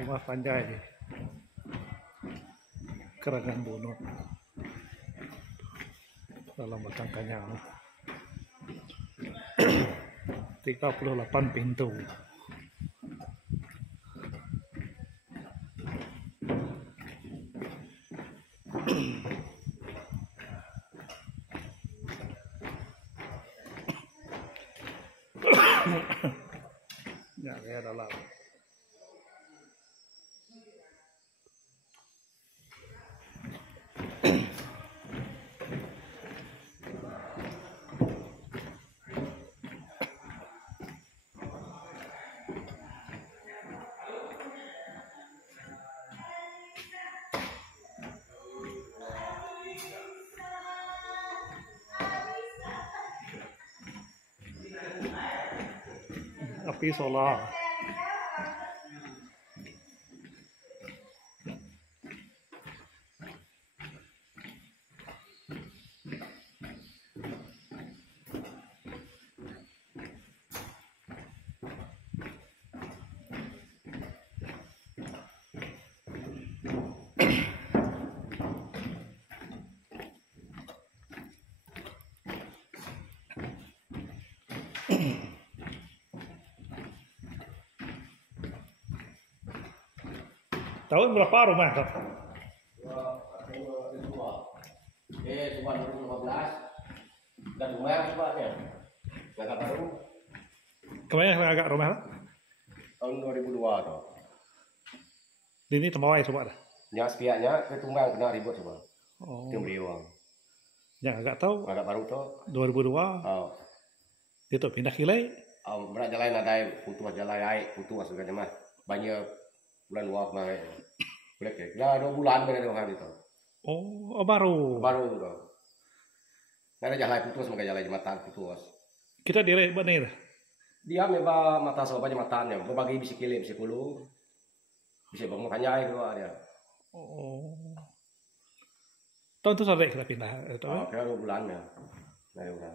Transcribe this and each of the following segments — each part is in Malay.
Rumah Panjai Kerangan Bunut dalam Batang Kanyang. 38 pintu. Ya, kayak dalam. Api solar. Tahun berapa rumah tuh? Cuma 2015 dan lumayan sebabnya agak baru. Kemana agak rumah? Tahun 2002 tuh. Ini temawai coba dah. Yang sepiaknya ke Tumbang kena ribut coba. Oh. Tim Riwang. Yang agak tahu. Agak baru tuh. 2002. Oh. Dia tuh pindah kilai. Berat jalan ada putus jalan air putus segala macam. Banyak bulan luar kemarin. Boleh ke? Ya 2 bulan pada 2 hari itu. Oh, baru. Baru tuh. Nggak ada jalan putus, maka jalan jembatan putus. Kita direk bener. Dia memang mata sobat jembatannya, berbagi bisi kilim, bisi kulu, bisa bangun panjang itu dia. Oh. Tahun itu sampai kita pindah. Oh, kira 2 bulan ya. Dari bulan.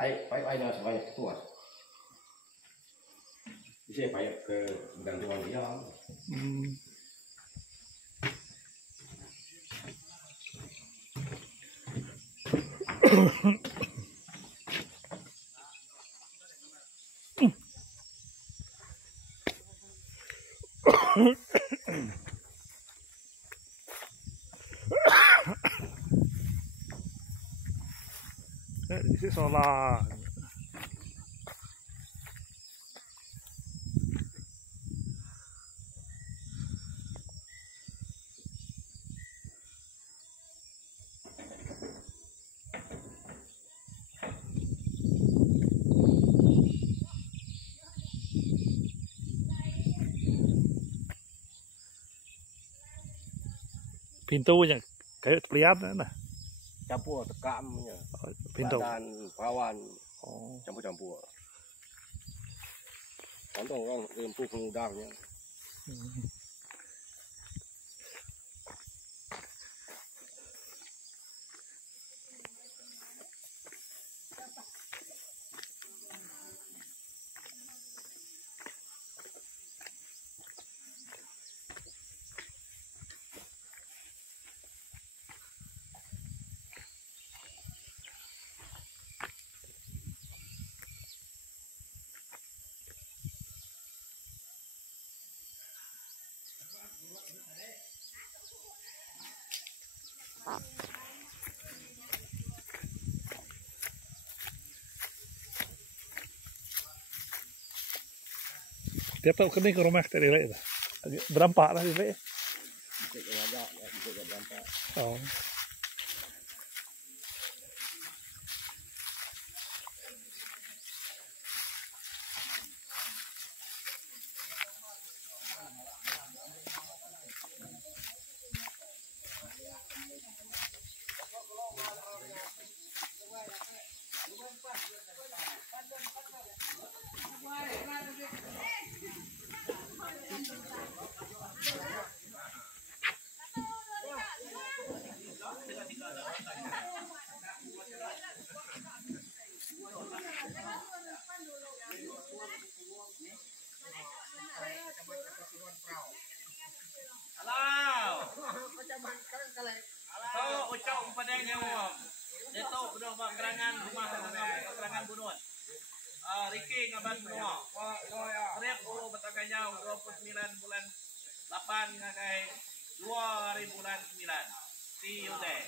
Ayo sebanyak putus. Bisa payah ke gantungan dia. Isi solar. Pintunya kayak peliat nah. Campur tekamnya. Oh, pintu. Dan perawan. Oh. Campur-campur. Contoh orang empuk pengudangnya. Dia tahu kini ke rumah tadi lek. Berampak lah dia. Oh. ucap padanya mo. Dito bedo ba kerangan rumah kerangan bunut. Ricky ngabas mo. Rep o bataganya 29 bulan 8 nga kay 2 bulan 9. See you there.